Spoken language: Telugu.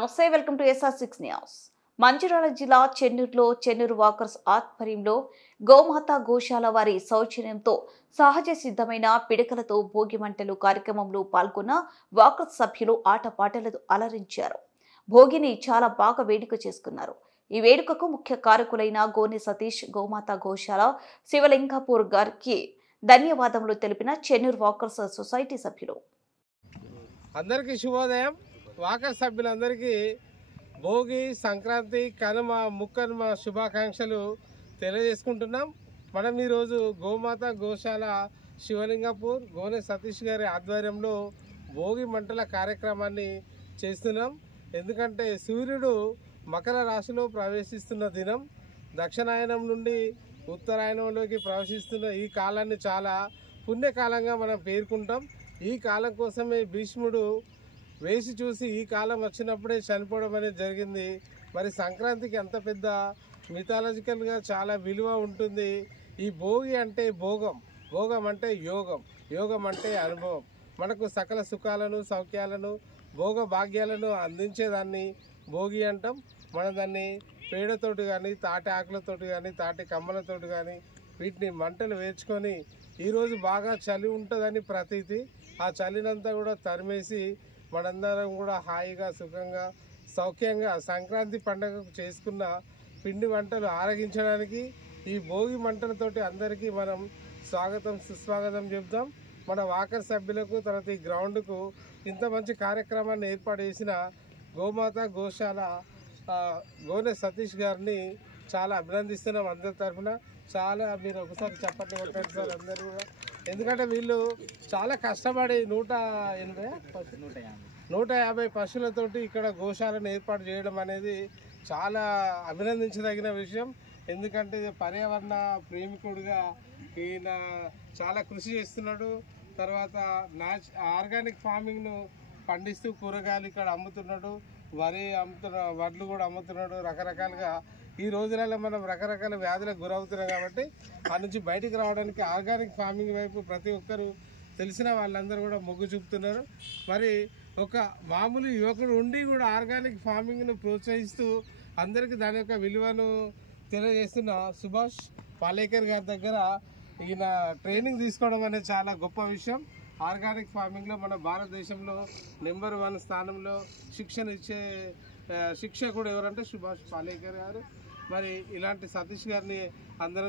నమస్తే, welcome to SR6 news. Mancherial జిల్లా చెన్నూరులో చెన్నూరు వాకర్స్ ఆధ్వర్యంలో గోమాత గోశాల వారి సౌజన్యంతో సహజ సిద్ధమైన పిడకలతో భోగి మంటలు కార్యక్రమంలో పాల్గొన్న వాకర్స్ సభ్యులు ఆటపాటలతో అలరించారు. భోగిని చాలా బాగా వేడుక చేసుకున్నారు. ఈ వేడుకకు ముఖ్య కారకులైన గోనె సతీష్, గోమాత గోశాల శివలింగపూర్ గారికి ధన్యవాదములు తెలిపిన చెన్నూరు వాకర్స్ సొసైటీ సభ్యులు. అందరికీ శుభోదయం. వాకర్ సభ్యులందరికీ భోగి, సంక్రాంతి, కనుమ, ముక్కనుమ శుభాకాంక్షలు తెలియజేసుకుంటున్నాం. మనం ఈరోజు గోమాత గోశాల శివలింగపూర్ గోనె సతీష్ గారి ఆధ్వర్యంలో భోగి మంటల కార్యక్రమాన్ని చేస్తున్నాం. ఎందుకంటే సూర్యుడు మకర రాశిలో ప్రవేశిస్తున్న దినం, దక్షిణాయనం నుండి ఉత్తరాయణంలోకి ప్రవేశిస్తున్న ఈ కాలాన్ని చాలా పుణ్యకాలంగా మనం పేర్కొంటాం. ఈ కాలం కోసమే భీష్ముడు వేసి చూసి ఈ కాలం వచ్చినప్పుడే చనిపోవడం అనేది జరిగింది. మరి సంక్రాంతికి అంత పెద్ద మిథాలజికల్గా చాలా విలువ ఉంటుంది. ఈ భోగి అంటే భోగం, భోగం అంటే యోగం, యోగం అంటే అనుభవం. మనకు సకల సుఖాలను, సౌఖ్యాలను, భోగ భాగ్యాలను అందించేదాన్ని భోగి అంటాం. మనం దాన్ని పేడతోటి కానీ, తాటి ఆకులతోటి కానీ, తాటి కమ్మలతోటి కానీ వీటిని మంటలు వేర్చుకొని ఈరోజు బాగా చలి ఉంటుందని ప్రతీతి. ఆ చలినంతా కూడా తరిమేసి మనందరం కూడా హాయిగా, సుఖంగా, సౌఖ్యంగా సంక్రాంతి పండుగకు చేసుకున్న పిండి వంటలు ఆరగించడానికి ఈ భోగి మంటలతోటి అందరికీ మనం స్వాగతం, సుస్వాగతం చెప్తాం. మన వాకర్ సభ్యులకు, తర్వాత ఈ గ్రౌండ్కు ఇంత మంచి కార్యక్రమాన్ని ఏర్పాటు చేసిన గోమాత గోశాల గోనె సతీష్ గారిని చాలా అభినందిస్తున్నాం అందరి తరఫున. చాలా మీరు ఒకసారి చెప్పండి కొట్టండి సార్ అందరూ కూడా. ఎందుకంటే వీళ్ళు చాలా కష్టపడి 150 పశువులతోటి ఇక్కడ గోశాలను ఏర్పాటు చేయడం అనేది చాలా అభినందించదగిన విషయం. ఎందుకంటే పర్యావరణ ప్రేమికుడుగా ఈయన చాలా కృషి చేస్తున్నాడు. తర్వాత ఆర్గానిక్ ఫార్మింగ్ను పండిస్తూ కూరగాయలు ఇక్కడ అమ్ముతున్నాడు, వడ్లు కూడా అమ్ముతున్నాడు. రకరకాలుగా ఈ రోజులలో మనం రకరకాల వ్యాధులకు గురవుతున్నాం కాబట్టి ఆ నుంచి బయటికి రావడానికి ఆర్గానిక్ ఫార్మింగ్ వైపు ప్రతి ఒక్కరు తెలిసిన వాళ్ళందరూ కూడా మొగ్గు చూపుతున్నారు. మరి ఒక మామూలు యువకుడు ఉండి కూడా ఆర్గానిక్ ఫార్మింగ్ను ప్రోత్సహిస్తూ అందరికీ దాని యొక్క విలువను తెలియజేస్తున్న సుభాష్ పాలేకర్ గారి దగ్గర ఈయన ట్రైనింగ్ తీసుకోవడం అనేది చాలా గొప్ప విషయం. ఆర్గానిక్ ఫార్మింగ్లో మన భారతదేశంలో నెంబర్ 1 స్థానంలో శిక్షణ ఇచ్చే శిక్షకుడు ఎవరంటే సుభాష్ పాలేకర్ గారు. మరి ఇలాంటి సతీష్ గారిని అందరం